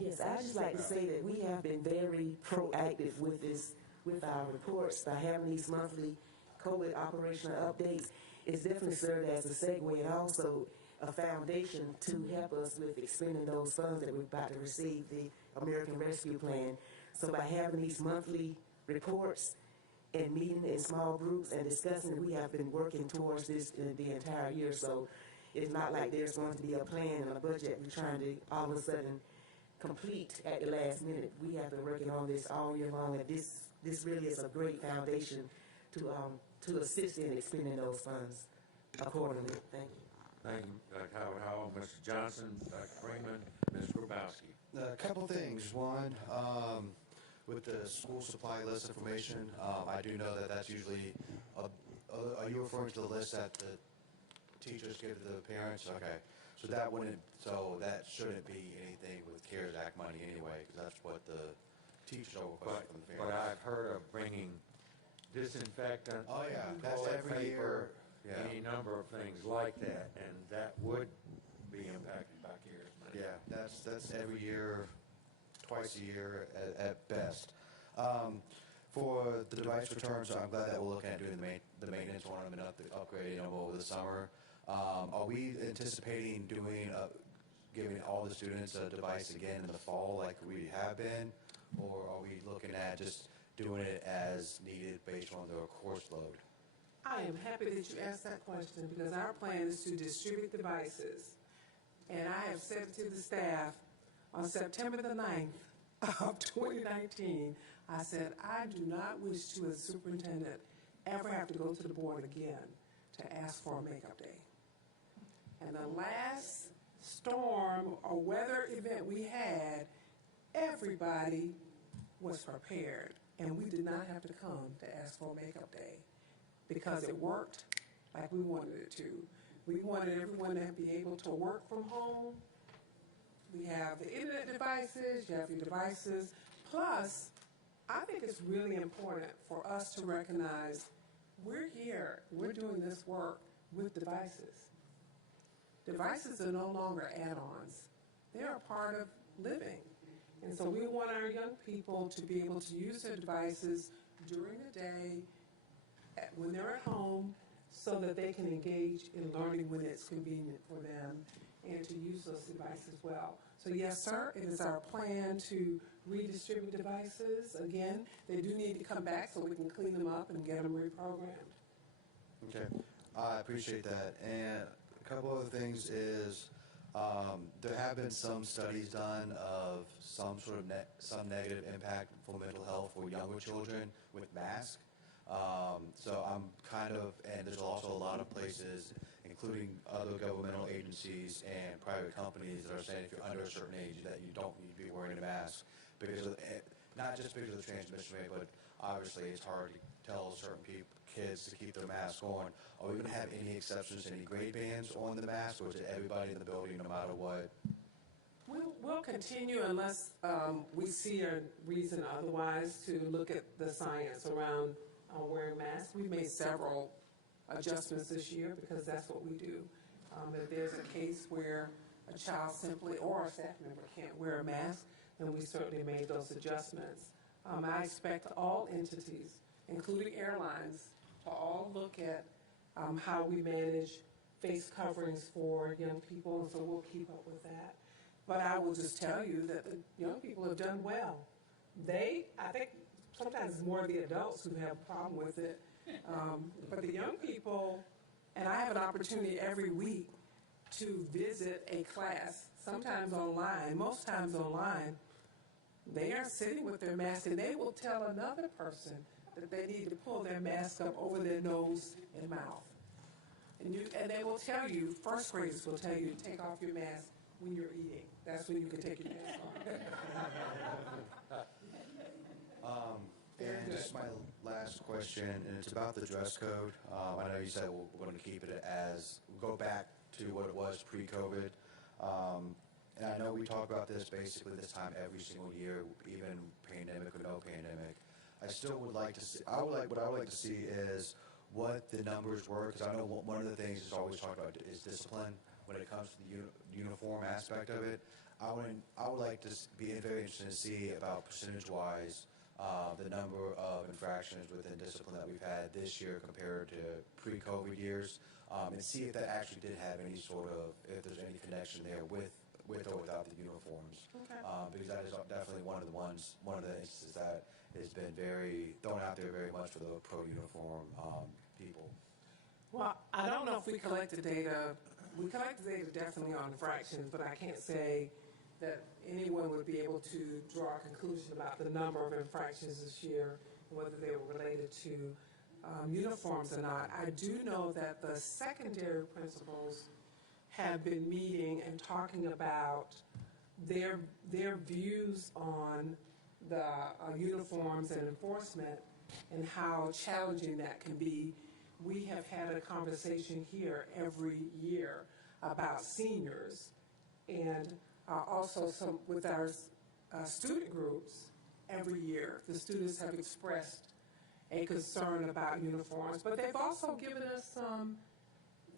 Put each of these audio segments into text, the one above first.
Yes, I'd just like to say that we have been very proactive with this, with our reports, by having these monthly COVID operational updates. It's definitely served as a segue and also a foundation to help us with expending those funds that we're about to receive, the American Rescue Plan. So by having these monthly reports and meeting in small groups and discussing, we have been working towards this the entire year. So it's not like there's going to be a plan and a budget we're trying to all of a sudden complete at the last minute. We have been working on this all year long, and this really is a great foundation to assist in expending those funds accordingly. Thank you. Thank you, Dr. Howard Howell, Mr. Johnson, Dr. Freeman, Ms. Grabowski. A couple things. One, with the school supply list information, I do know that that's usually, are you referring to the list that the teachers give to the parents? Okay. So that shouldn't be anything with CARES Act money anyway, because that's what the teachers are requesting from the But parents. I've heard of bringing disinfectant. Oh yeah, that's toilet every year. paper, Yeah. any number of things like that, and that would be impacted by CARES money. Yeah, that's every year, twice a year at best. For the device returns, I'm glad that we're looking at doing the maintenance on them and upgrading them over the summer. Are we anticipating doing giving all the students a device again in the fall like we have been, or are we looking at just doing it as needed based on their course load? I am happy that you asked that question, because our plan is to distribute devices. And I have said to the staff on September the 9th of 2019, I said, I do not wish to, as superintendent, ever have to go to the board again to ask for a makeup day. And the last storm or weather event we had, everybody was prepared, and we did not have to come to ask for a makeup day, because it worked like we wanted it to. We wanted everyone to be able to work from home. We have the internet devices, you have your devices. Plus, I think it's really important for us to recognize we're here, we're doing this work with devices. Devices are no longer add-ons. They're a part of living. And so we want our young people to be able to use their devices during the day, when they're at home, so that they can engage in learning when it's convenient for them, and to use those devices well. So yes, sir, it is our plan to redistribute devices. Again, they do need to come back so we can clean them up and get them reprogrammed. Okay, I appreciate that. And a couple other things is there have been some studies done of some sort of some negative impact for mental health for younger children with masks. So I'm and there's also a lot of places, including other governmental agencies and private companies, that are saying if you're under a certain age that you don't need to be wearing a mask, because of, not just because of the transmission rate, but obviously it's hard to tell certain kids to keep their mask on. Are we going to have any exceptions, any grade bands on the mask, or is it everybody in the building no matter what? We'll continue unless we see a reason otherwise to look at the science around wearing masks. We've made several adjustments this year because that's what we do. If there's a case where a child simply or a staff member can't wear a mask, then we certainly made those adjustments. I expect all entities, including airlines, to all look at how we manage face coverings for young people, and so we'll keep up with that. But I will just tell you that the young people have done well. I think sometimes it's more the adults who have a problem with it. But the young people, and I have an opportunity every week to visit a class, sometimes online, most times online. They are sitting with their mask, and they will tell another person that they need to pull their mask up over their nose and mouth. And they will tell you, first graders will tell you, to take off your mask when you're eating. That's when you can take your mask off. And just my last question, and it's about the dress code. I know you said we're going to keep it go back to what it was pre-COVID. And I know we talk about this basically this time every single year, even pandemic or no pandemic. I still would like to see, what I would like to see is what the numbers were, because I know one of the things that's always talked about is discipline when it comes to the uniform aspect of it. I would like to be very interested to see about percentage-wise the number of infractions within discipline that we've had this year compared to pre-COVID years, and see if that actually did have any sort of, if there's any connection there with or without the uniforms. Okay. Because that is definitely one of the instances that has been very thrown out there very much for the pro-uniform people. Well, I don't know if we collected data. We collected data definitely on infractions, but I can't say that anyone would be able to draw a conclusion about the number of infractions this year, and whether they were related to uniforms or not. I do know that the secondary principals have been meeting and talking about their views on the uniforms and enforcement and how challenging that can be. We have had a conversation here every year about seniors, and also some with our student groups every year. The students have expressed a concern about uniforms, but they've also given us some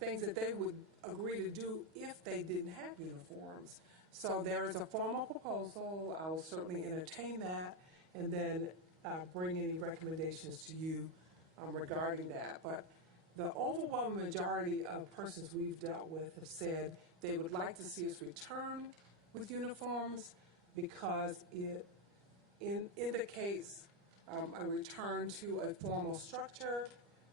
things that they would agree to do if they didn't have uniforms. So there is a formal proposal. I will certainly entertain that and then bring any recommendations to you regarding that. But the overwhelming majority of persons we've dealt with have said they would like to see us return with uniforms because it indicates a return to a formal structure.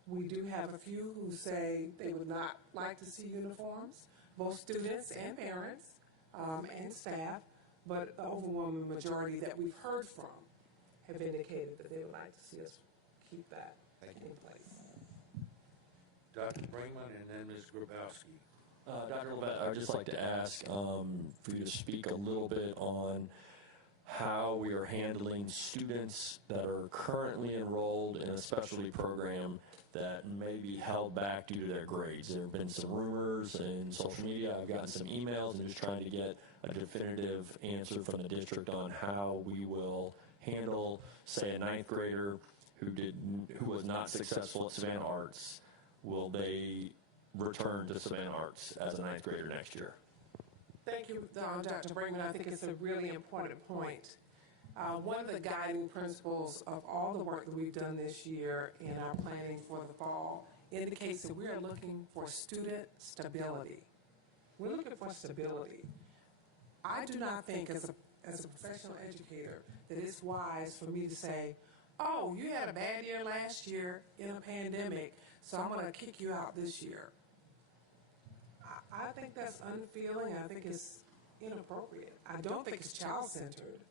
We do have a few who say they would not like to see uniforms, both students and parents and staff, but the overwhelming majority that we've heard from have indicated that they would like to see us keep that in place. Dr. Brinkman and then Ms. Grabowski. Dr. Levette, I'd just like to ask for you to speak a little bit on how we are handling students that are currently enrolled in a specialty program that may be held back due to their grades. There have been some rumors in social media. I've gotten some emails and just trying to get a definitive answer from the district on how we will handle, say, a ninth grader who was not successful at Savannah Arts. Will they return to Savannah Arts as a ninth grader next year? Thank you, Dr. Brinkman. I think it's a really important point. One of the guiding principles of all the work that we've done this year in our planning for the fall indicates that we are looking for student stability. We're looking for stability. I do not think as a professional educator that it's wise for me to say, oh, you had a bad year last year in a pandemic, so I'm going to kick you out this year. I think that's unfeeling. I think it's inappropriate. I don't think it's child-centered.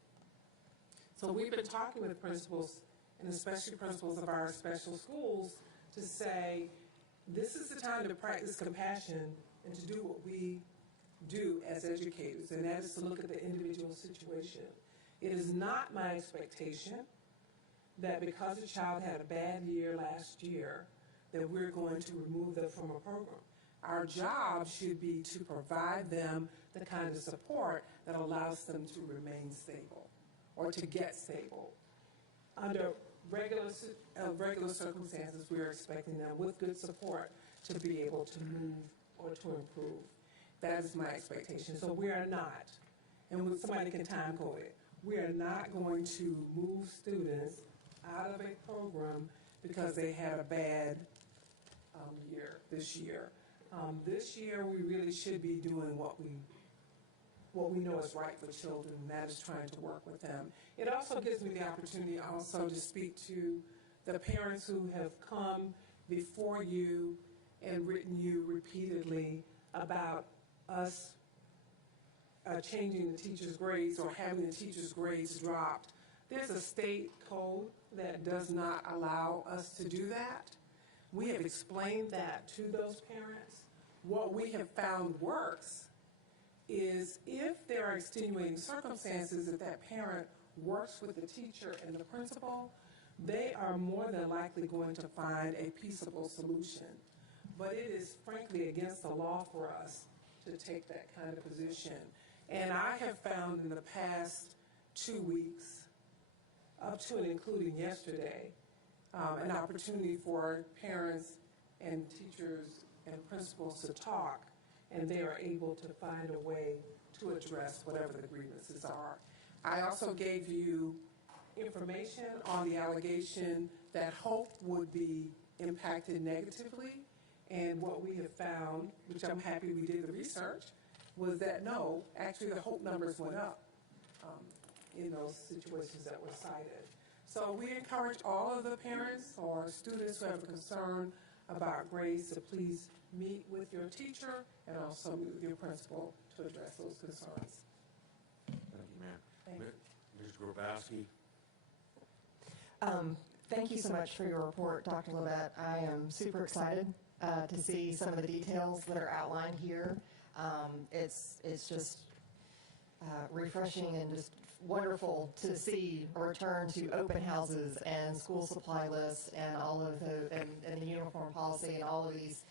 So we've been talking with principals, and especially principals of our special schools, to say, this is the time to practice compassion and to do what we do as educators, and that is to look at the individual situation. It is not my expectation that because a child had a bad year last year, that we're going to remove them from a program. Our job should be to provide them the kind of support that allows them to remain stable or to get stable. Under regular circumstances, we're expecting them with good support to be able to move or to improve. That is my expectation. So we are not, and somebody can time code it, we are not going to move students out of a program because they had a bad year this year. This year, we really should be doing what we know is right for children, and that is trying to work with them. It also gives me the opportunity also to speak to the parents who have come before you and written you repeatedly about us changing the teachers' grades or having the teachers' grades dropped. There's a state code that does not allow us to do that. We have explained that to those parents. What we have found works is if there are extenuating circumstances, if that parent works with the teacher and the principal, they are more than likely going to find a peaceable solution. But it is frankly against the law for us to take that kind of position. And I have found in the past 2 weeks, up to and including yesterday, an opportunity for parents and teachers and principals to talk. and they are able to find a way to address whatever the grievances are. I also gave you information on the allegation that Hope would be impacted negatively, and what we have found, which I'm happy we did the research, was that no, actually the Hope numbers went up in those situations that were cited. So we encourage all of the parents or students who have a concern about grades to please meet with your teacher and also meet with your principal to address those concerns. Thank you, ma'am. Thank you. Ms. Grabowski? Thank you so much for your report, Dr. Levette. I am super excited to see some of the details that are outlined here. It's just refreshing and just wonderful to see a return to open houses and school supply lists and all of and the uniform policy and all of these,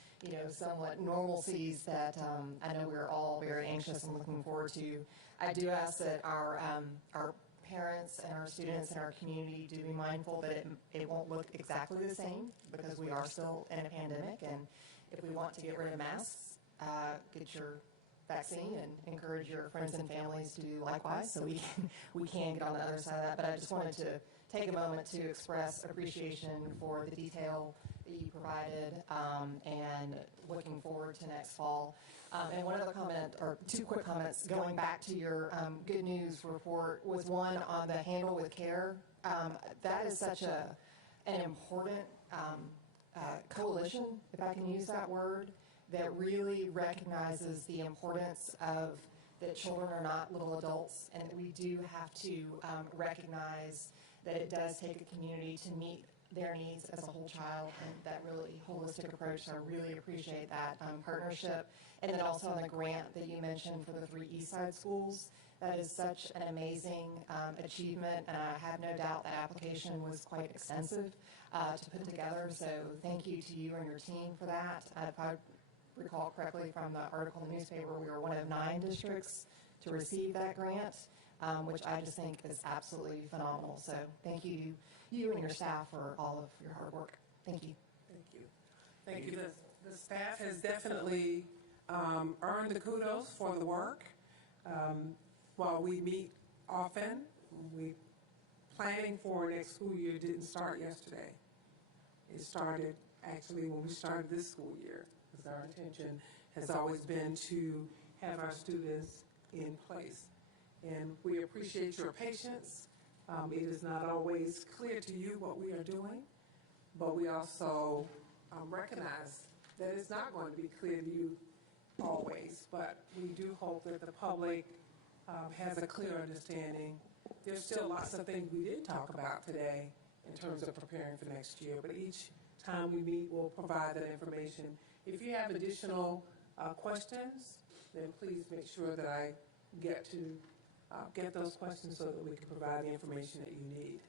somewhat normalcies that I know we're all very anxious and looking forward to. I do ask that our parents and our students and our community do be mindful that it won't look exactly the same, because we are still in a pandemic, and if we want to get rid of masks, get your vaccine and encourage your friends and families to do likewise, so we can get on the other side of that. But I just wanted to take a moment to express appreciation for the detail that you provided, and looking forward to next fall. And one other comment, or two quick comments, going back to your good news report, was one on the Handle with Care. That is such an important coalition, if I can use that word, that really recognizes the importance of that children are not little adults, and that we do have to recognize that it does take a community to meet their needs as a whole child, and that really holistic approach. So I really appreciate that partnership. And then also on the grant that you mentioned for the 3 Eastside schools, that is such an amazing achievement, and I have no doubt that application was quite extensive to put together. So thank you to you and your team for that. If I recall correctly from the article in the newspaper, we were one of 9 districts to receive that grant, which I just think is absolutely phenomenal. So thank you and your staff for all of your hard work. Thank you. Thank you. Thank you. The staff has definitely earned the kudos for the work. While we meet often, planning for next school year didn't start yesterday. It started actually when we started this school year, because our intention has always been to have our students in place. And we appreciate your patience. It is not always clear to you what we are doing, but we also recognize that it's not going to be clear to you always, but we do hope that the public has a clear understanding. There's still lots of things we didn't talk about today in terms of preparing for next year, but each time we meet, we'll provide that information. If you have additional questions, then please make sure that I get those questions so that we can provide the information that you need.